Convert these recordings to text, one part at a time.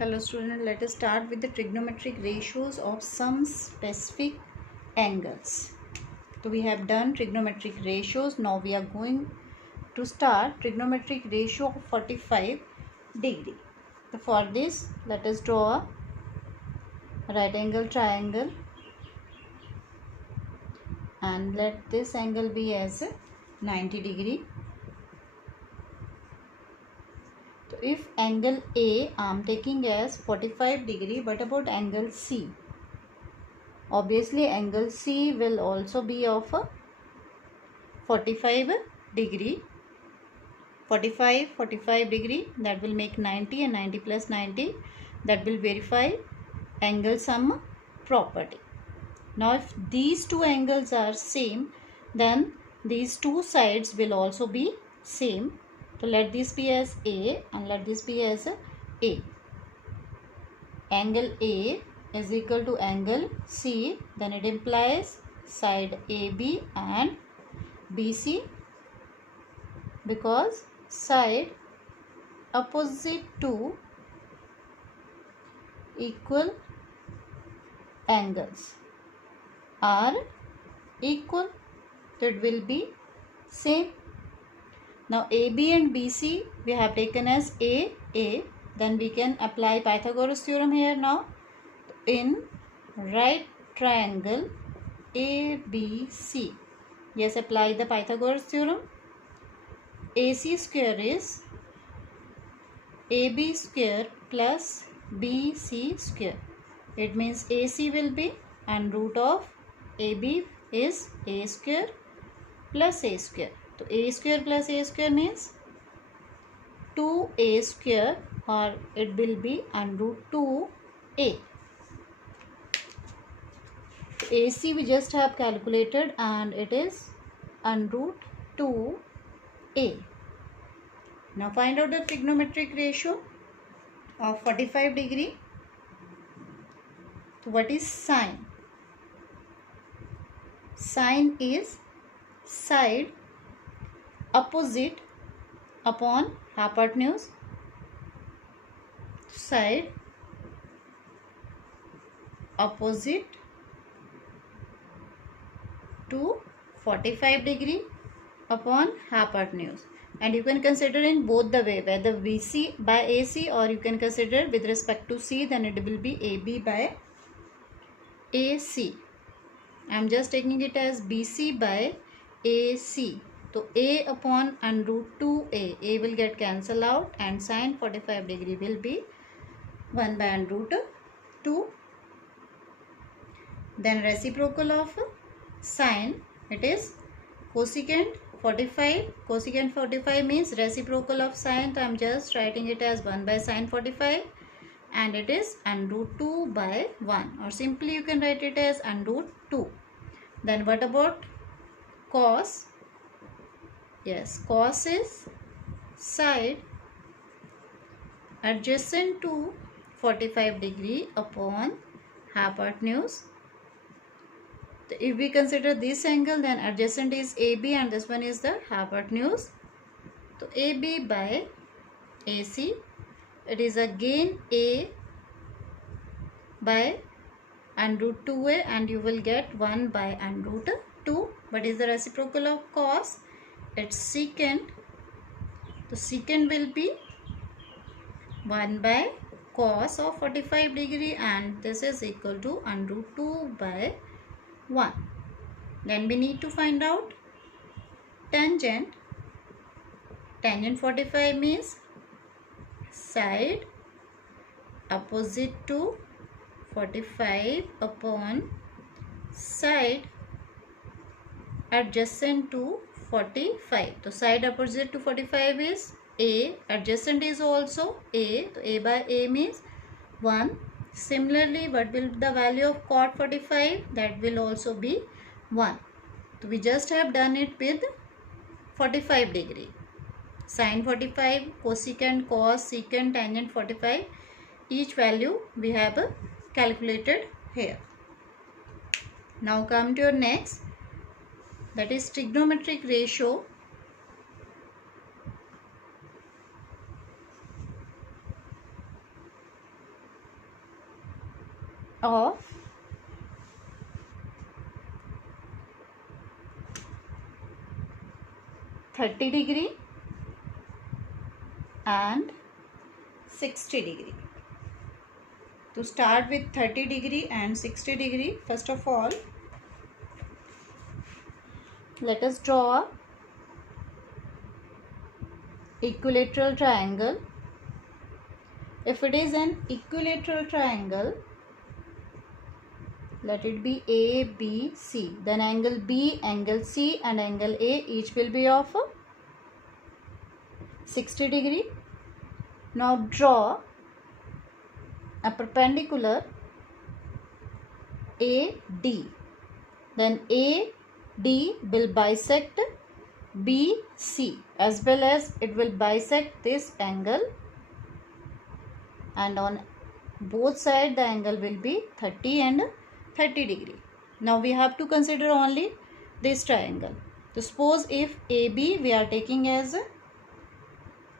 Hello student, let us start with the trigonometric ratios of some specific angles. So we have done trigonometric ratios. Now we are going to start trigonometric ratio of 45 degree. So for this, let us draw a right angle triangle and let this angle be as 90 degree. So if angle A I am taking as 45 degree, but about angle C? Obviously angle C will also be of 45 degree. 45 degree, that will make 90, and 90 plus 90, that will verify angle sum property. Now if these two angles are same, then these two sides will also be same. So let this be as A and let this be as A. Angle A is equal to angle C, then it implies side AB and BC, because side opposite to equal angles are equal, so it will be same. Now AB and BC we have taken as A, then we can apply Pythagoras theorem here. Now in right triangle ABC, yes, apply the Pythagoras theorem. AC square is AB square plus BC square. It means AC will be and root of AB is A square plus A square. So A square plus A square means 2A square, or it will be and root 2A. AC we just have calculated and it is and root 2A. Now find out the trigonometric ratio of 45 degree. So what is sine? Sine is side opposite upon hypotenuse. Side opposite to 45 degree upon hypotenuse. And you can consider in both the way, whether BC by AC or you can consider with respect to C, then it will be AB by AC. I am just taking it as BC by AC. So A upon and root 2A, A will get cancelled out and sine 45 degree will be 1 by and root 2. Then reciprocal of sine, it is cosecant 45. Cosecant 45 means reciprocal of sine, so I am just writing it as 1 by sine 45 and it is and root 2 by 1, or simply you can write it as and root 2. Then what about cos? Yes, cos is side adjacent to 45 degree upon hypotenuse. So if we consider this angle, then adjacent is AB and this one is the hypotenuse. So AB by AC, it is again A by and root 2A and you will get 1 by and root 2. What is the reciprocal of cos? It's secant. So secant will be 1 by cos of 45 degree and this is equal to and root 2 by 1. Then we need to find out tangent. Tangent 45 means side opposite to 45 upon side adjacent to 45. So side opposite to 45 is A, adjacent is also A, so A by A means 1. Similarly, what will be the value of cot 45? That will also be 1. So we just have done it with 45 degree. Sine 45, cosecant, cos, secant, tangent 45. Each value we have calculated here. Now come to your next, that is trigonometric ratio of 30 degree and 60 degree. To start with 30 degree and 60 degree, first of all, let us draw a equilateral triangle. If it is an equilateral triangle, let it be A, B, C. Then angle B, angle C and angle A each will be of 60 degree. Now draw a perpendicular AD. Then AD will bisect BC as well as it will bisect this angle, and on both sides the angle will be 30 and 30 degree. Now we have to consider only this triangle. So suppose if AB we are taking as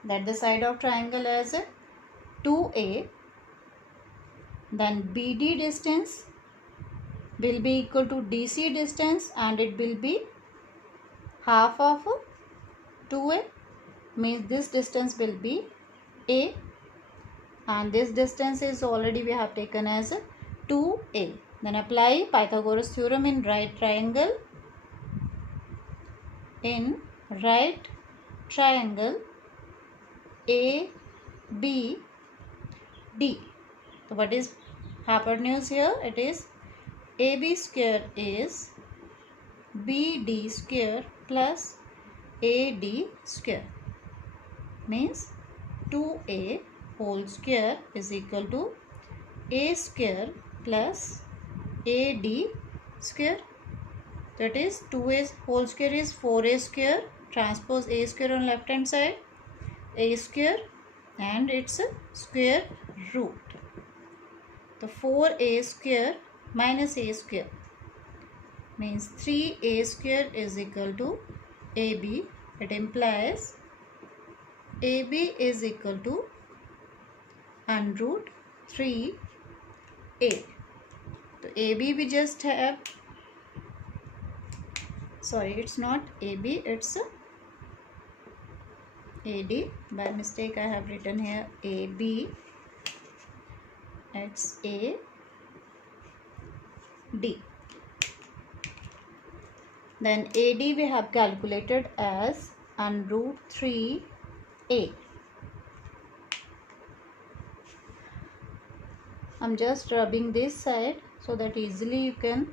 that the side of triangle as 2A, then BD distance will be equal to DC distance and it will be half of 2A, means this distance will be A, and this distance is already we have taken as 2A. Then apply Pythagoras theorem in right triangle. In right triangle A, B, D. So what is hypotenuse here? It is AB square is BD square plus AD square, means 2A whole square is equal to A square plus AD square. That is 2A whole square is 4A square, transpose A square on left hand side, A square and its square root. The 4A square minus A square means 3A square is equal to AB. It implies AB is equal to under root 3A. So AB we just have, sorry, it's not AB, it's AD. By mistake I have written here AB. It's AD. Then AD we have calculated as under root 3A. I'm just rubbing this side so that easily you can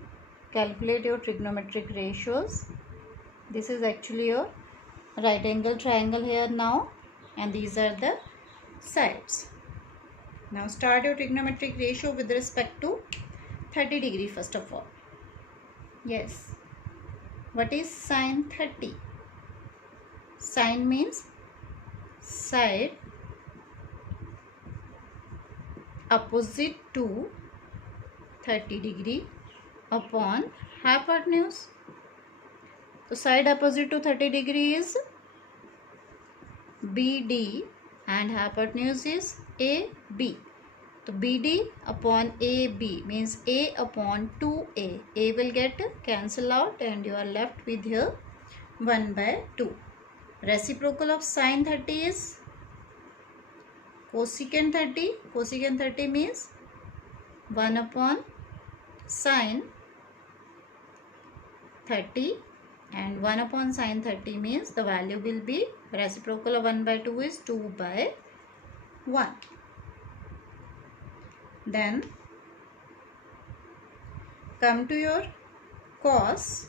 calculate your trigonometric ratios. This is actually your right angle triangle here now, and these are the sides. Now start your trigonometric ratio with respect to 30 degree first of all. Yes. What is sine 30? Sine means side opposite to 30 degree upon hypotenuse. So side opposite to 30 degree is BD and hypotenuse is AB. So BD upon AB means A upon 2A. A will get cancelled out and you are left with here 1 by 2. Reciprocal of sine 30 is cosecant 30. Cosecant 30 means 1 upon sine 30, and 1 upon sine 30 means the value will be reciprocal of 1 by 2 is 2 by 1. Then come to your cos.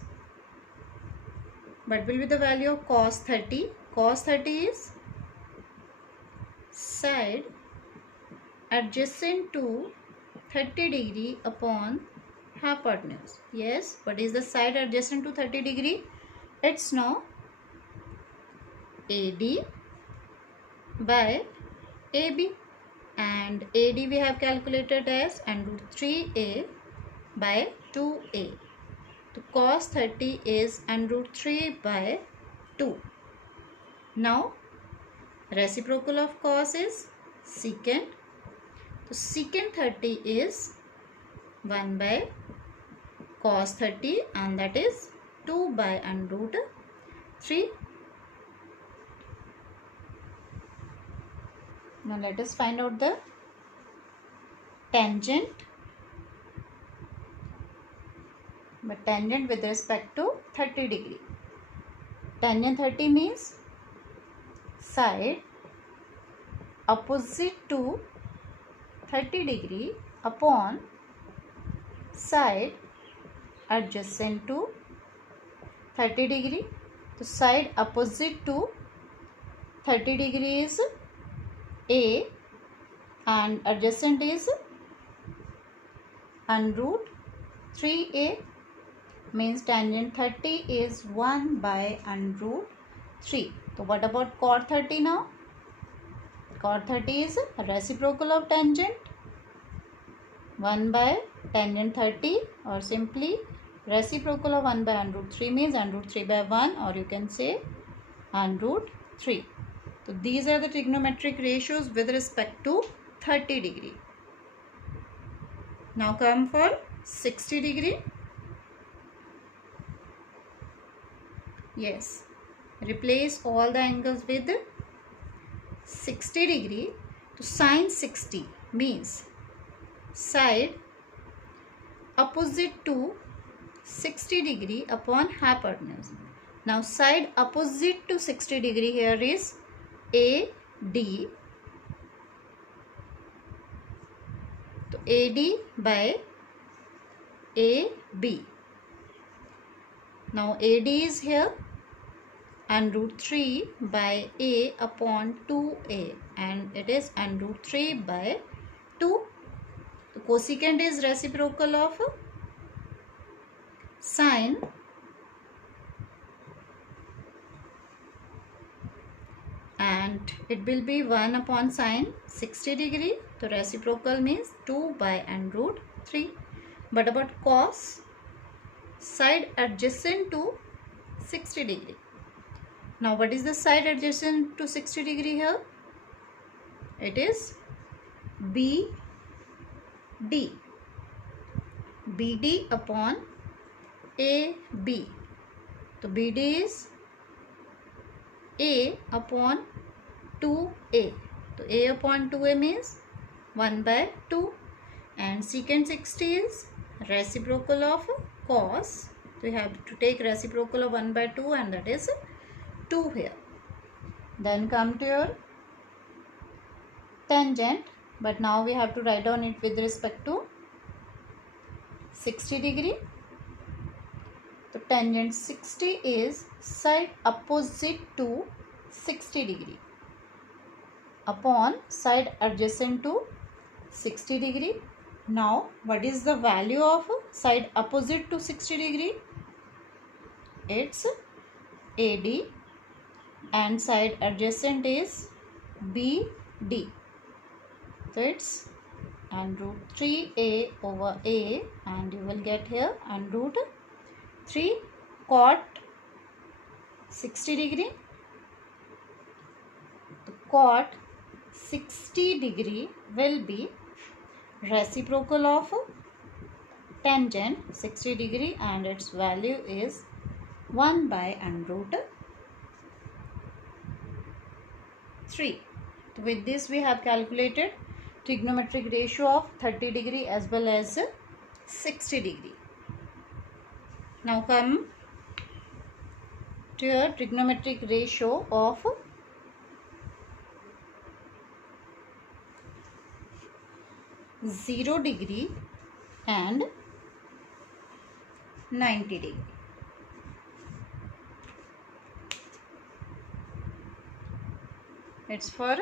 What will be the value of cos 30? Cos 30 is side adjacent to 30 degree upon hypotenuse. Yes, what is the side adjacent to 30 degree? It's now AD by AB, and AD we have calculated as under root 3A by 2A. So cos 30 is under root 3 by 2. Now reciprocal of cos is secant. So secant 30 is 1 by cos 30, and that is 2 by under root 3. Now let us find out the tangent. But tangent with respect to 30 degree. Tangent 30 means side opposite to 30 degree upon side adjacent to 30 degree. So side opposite to 30 degree is A and adjacent is under root 3A, means tangent 30 is 1 by under root 3. So what about cot 30 now? Cot 30 is reciprocal of tangent 1 by tangent 30, or simply reciprocal of 1 by under root 3 means under root 3 by 1, or you can say under root 3. So these are the trigonometric ratios with respect to 30 degree. Now come for 60 degree. Yes, replace all the angles with 60 degree. So sin 60 means side opposite to 60 degree upon hypotenuse. Now side opposite to 60 degree here is AD. So AD by AB. Now AD is here under root 3 by A upon 2A, and it is under root 3 by 2. The cosecant is reciprocal of sine and it will be 1 upon sine 60 degree. So reciprocal means 2 by under root 3. But about cos, side adjacent to 60 degree. Now what is the side adjacent to 60 degree here? It is BD. BD upon AB. So BD is A upon 2A. So A upon 2A means 1 by 2, and secant 60 is reciprocal of cos. So you have to take reciprocal of 1 by 2, and that is 2 here. Then come to your tangent, but now we have to write down it with respect to 60 degree. So tangent 60 is side opposite to 60 degree upon side adjacent to 60 degree. Now what is the value of side opposite to 60 degree? It's AD, and side adjacent is BD. So it's under root 3A over A, and you will get here under root 3 cot 60 degree. The cot 60 degree will be reciprocal of tangent 60 degree, and its value is 1 by under root 3. So with this we have calculated trigonometric ratio of 30 degree as well as 60 degree. Now come to your trigonometric ratio of 0 degree and 90 degree. It's for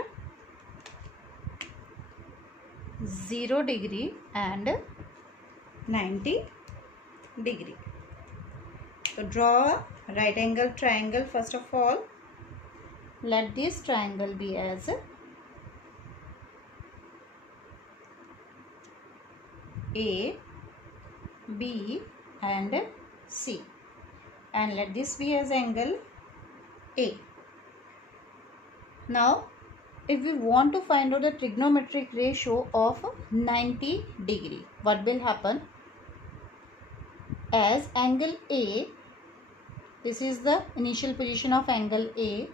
0 degree and 90 degree. So draw a right angle triangle first of all. Let this triangle be as A, B and C, and let this be as angle A. Now if we want to find out the trigonometric ratio of 90 degree, what will happen? as angle A, this is the initial position of angle A.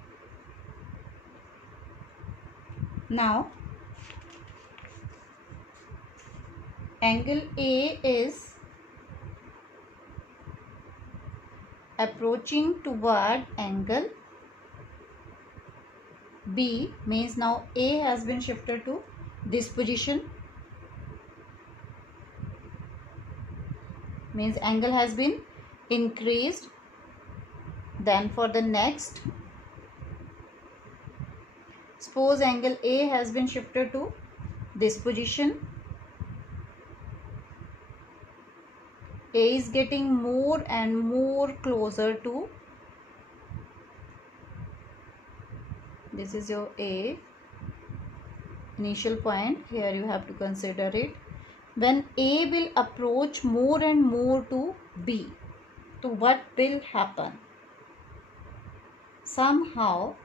Now angle A is approaching toward angle B, means now A has been shifted to this position, means angle has been increased. Then for the next, suppose angle A has been shifted to this position. A is getting more and more closer to, this is your A, initial point, here you have to consider it. When A will approach more and more to B, so what will happen? Somehow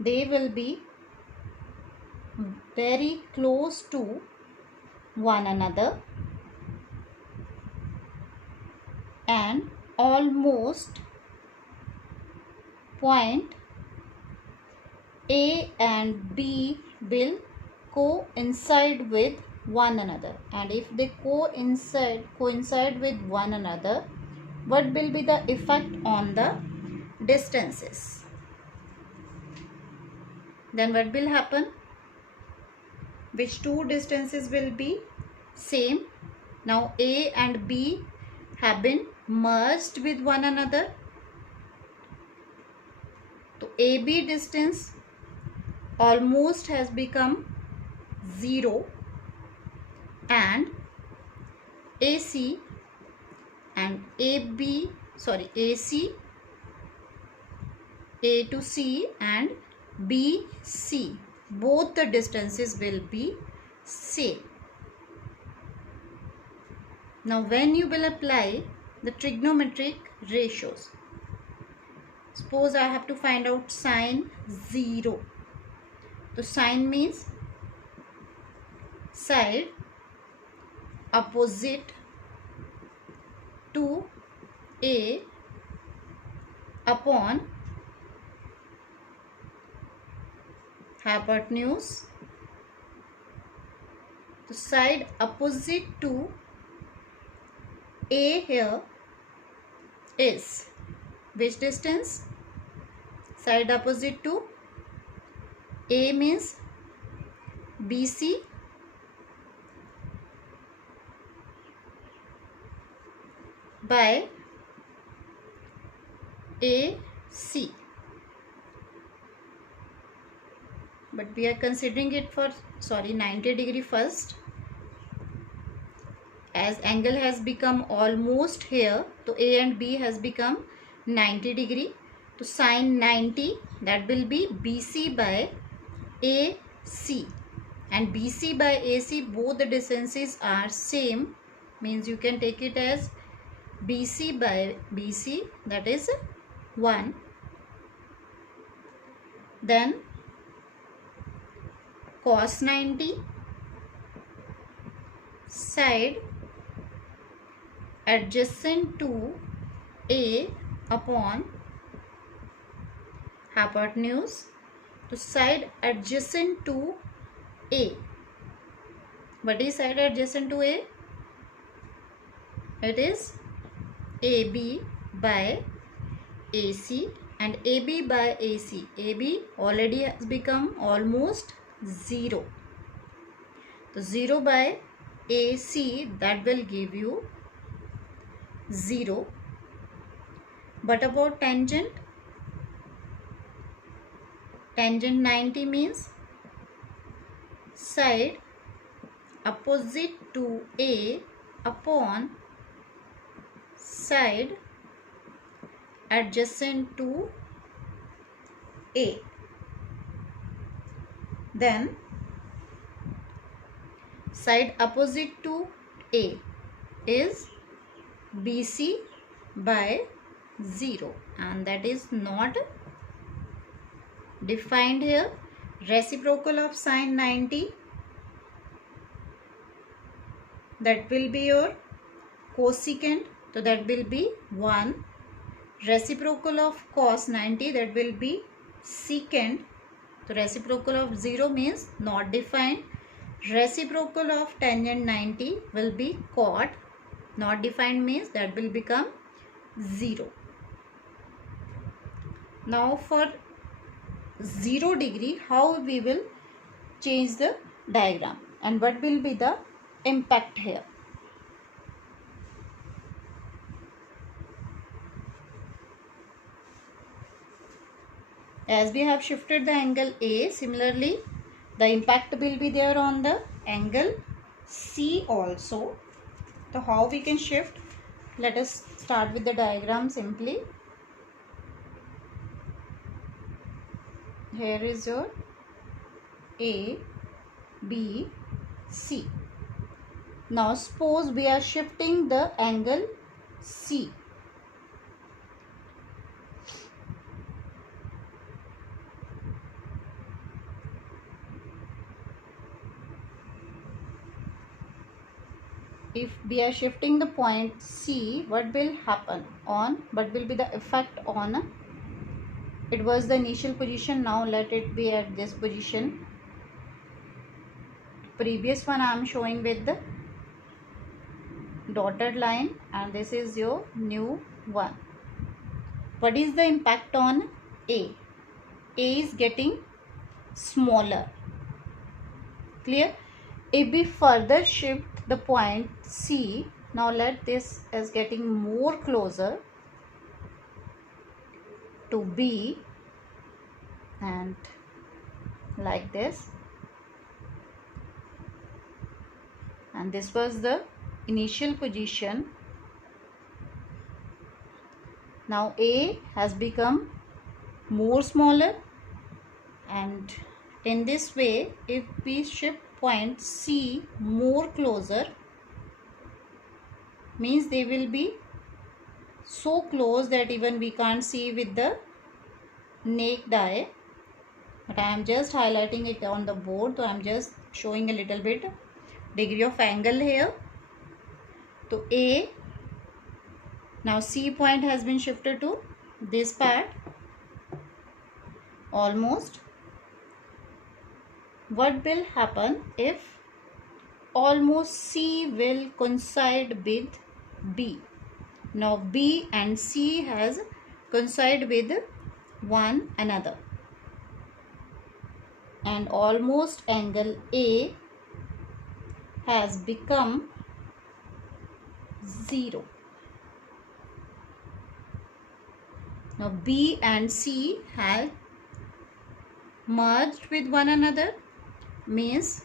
they will be very close to one another and almost point A and B will coincide with one another. And if they coincide with one another, what will be the effect on the distances? Then what will happen? Which two distances will be same? Now A and B have been merged with one another. So AB distance almost has become 0 and AC and AB, AC, A to C and BC, both the distances will be same. Now when you will apply the trigonometric ratios, suppose I have to find out sine 0. So sine means side opposite to A upon hypotenuse. The side opposite to A here is which distance? Side opposite to A means BC by AC, but we are considering it for 90 degree first, as angle has become almost here, so A and B has become 90 degree. So sine 90, that will be BC by AC, and BC by AC, both the distances are same, means you can take it as BC by BC, that is 1. Then cos 90, side adjacent to A upon hypotenuse. So side adjacent to A. What is side adjacent to A? It is AB by AC, and AB by AC. AB already has become almost 0. So 0 by AC, that will give you 0. But about tangent? Tangent 90 means side opposite to A upon side adjacent to A. Then side opposite to A is BC by 0, and that is not defined here. Reciprocal of sine 90, that will be your cosecant, so that will be 1. Reciprocal of cos 90, that will be secant. So reciprocal of 0 means not defined. Reciprocal of tangent 90 will be cot. Not defined means that will become 0. Now for 0 degree, how we will change the diagram and what will be the impact here? As we have shifted the angle A, similarly the impact will be there on the angle C also. So how we can shift? Let us start with the diagram simply. Here is your A, B, C. Now suppose we are shifting the angle C. If we are shifting the point C, what will happen on, what will be the effect on? It was the initial position, now let it be at this position. Previous one I am showing with the dotted line and this is your new one. What is the impact on A? A is getting smaller. Clear? If we further shift the point C, now let this is getting more closer to B and like this, and this was the initial position. Now A has become more smaller, and in this way if we shift point C more closer, means they will be so close that even we can't see with the naked eye. But I am just highlighting it on the board, so I am just showing a little bit degree of angle here. So A, now C point has been shifted to this part almost. What will happen if almost C will coincide with B? Now B and C has coincide with one another, and almost angle A has become 0. Now B and C have merged with one another, means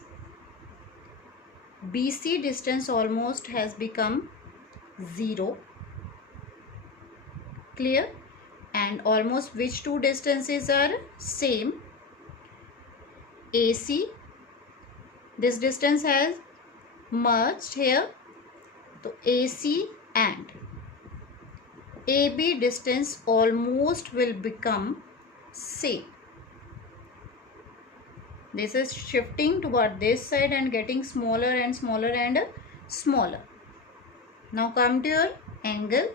BC distance almost has become 0. Clear? And almost which two distances are same? AC, this distance has merged here, so AC and AB distance almost will become same. This is shifting toward this side and getting smaller and smaller and smaller. Now come to your angle,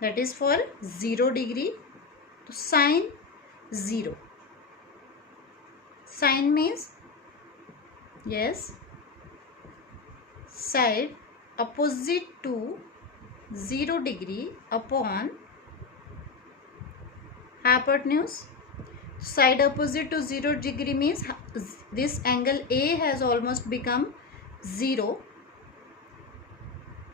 that is for 0 degree. So sine 0. Sine means, yes, side opposite to 0 degree upon hypotenuse. Side opposite to 0 degree means this angle A has almost become 0.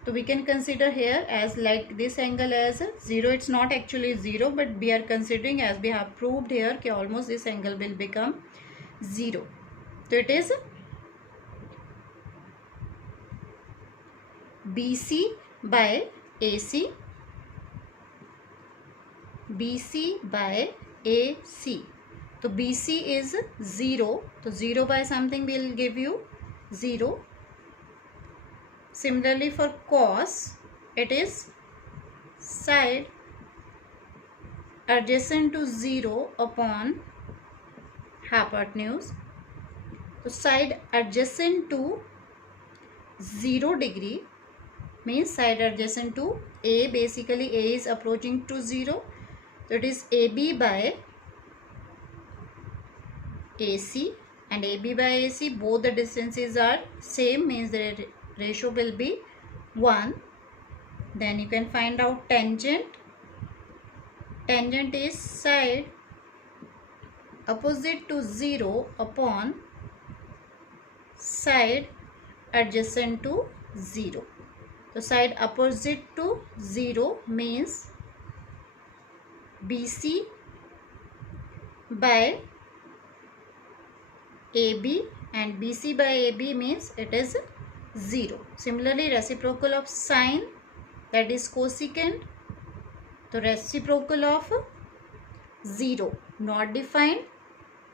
So we can consider here as like this angle as 0. It's not actually 0, but we are considering, as we have proved here, that almost this angle will become 0. So it is BC by AC. BC by AC. So BC is 0. So 0 by something will give you 0. Similarly for cos, it is side adjacent to 0 upon hypotenuse. So side adjacent to 0 degree means side adjacent to A. Basically A is approaching to 0. So it is AB by AC, and AB by AC both the distances are same, means the ratio will be 1. Then you can find out tangent. Tangent is side opposite to 0 upon side adjacent to 0. So side opposite to 0 means BC by AB, and BC by AB means it is 0. Similarly, reciprocal of sine, that is cosecant. The reciprocal of 0 not defined.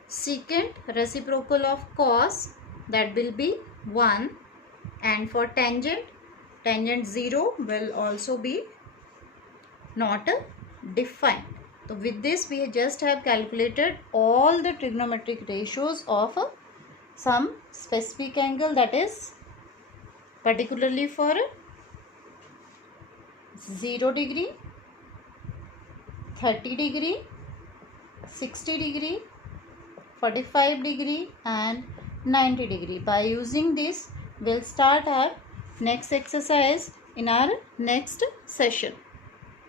Secant, reciprocal of cos, that will be 1. And for tangent, tangent 0 will also be not defined. So with this we just have calculated all the trigonometric ratios of some specific angle, that is particularly for 0 degree, 30 degree, 60 degree, 45 degree and 90 degree. By using this, we'll start our next exercise in our next session.